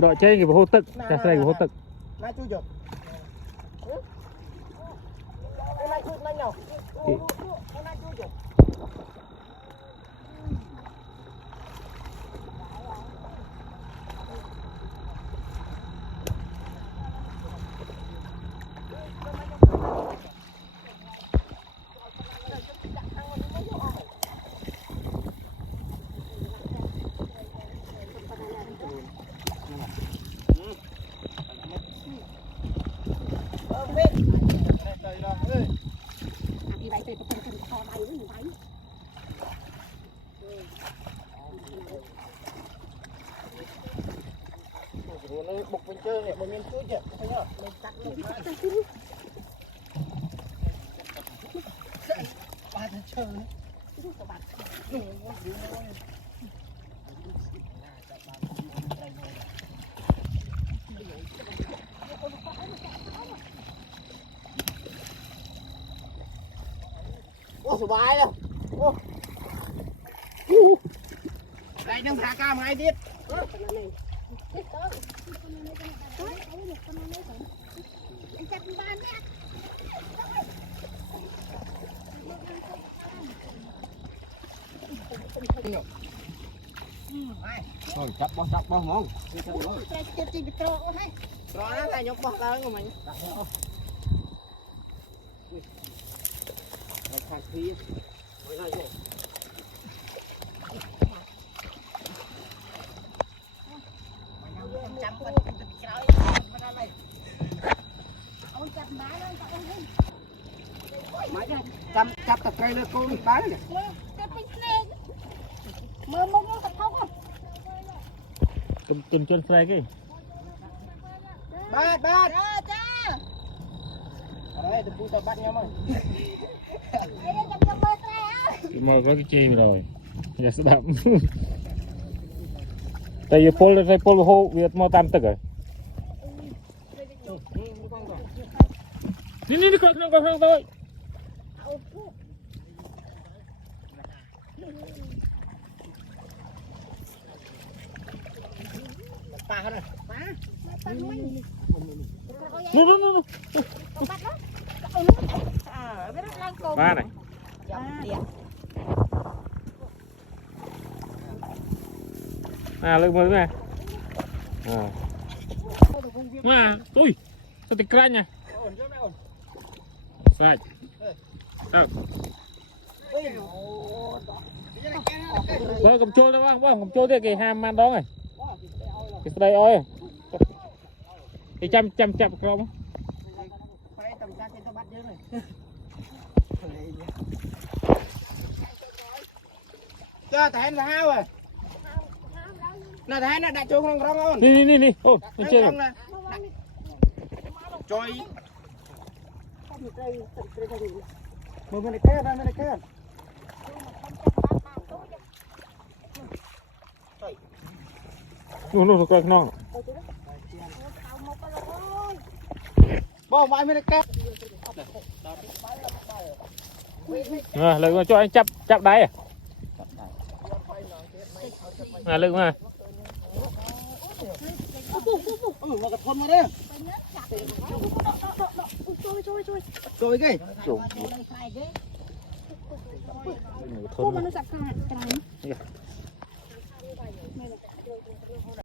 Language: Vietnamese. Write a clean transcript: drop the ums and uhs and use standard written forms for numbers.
đội chơi cái hô tức, chả xây cái hô tức. Bục mình chơi này, mình chơi chứ, thấy không? Mình cắt luôn. Ba thằng chơi. Ô, sờ bài đâu. Ô. Đây đang thả cam ngay tiết. Thôi chắp bó ngon. Rồi nó là nhóc bó tới của mình. Thằng khí. Chắp tập cây lên cô đi bán này. Mơ mông nó tập không không? Tuần chân phê cái. Bắt. Ở đây tụi tao bắt nhau mà. Mơ có cái chim rồi. Giờ sẽ đậm. Tại vì pol hô Việt mau tam tức rồi. Đi con thôi. Ba hết rồi. No. Ba này. Lưng mới nè. Mà, tôi. Sao tịch cạnh nha. Sai. Sao? Cầm trôi đó bác, cầm trôi thế cái ham man đó này. Cái đây ơi. Thì chăm không? Cho thấy nó hao rồi. Nó thấy nó đã trôi không không? Đi. Ô, mình chơi rồi. Trôi. Mình này kéo. Nó coi non. Bỏ vai mình kéo. Lưng cho anh chắp đáy à? Lưng mà. Nó gặp con mà đấy. Trôi cái. Cô mà nó sạc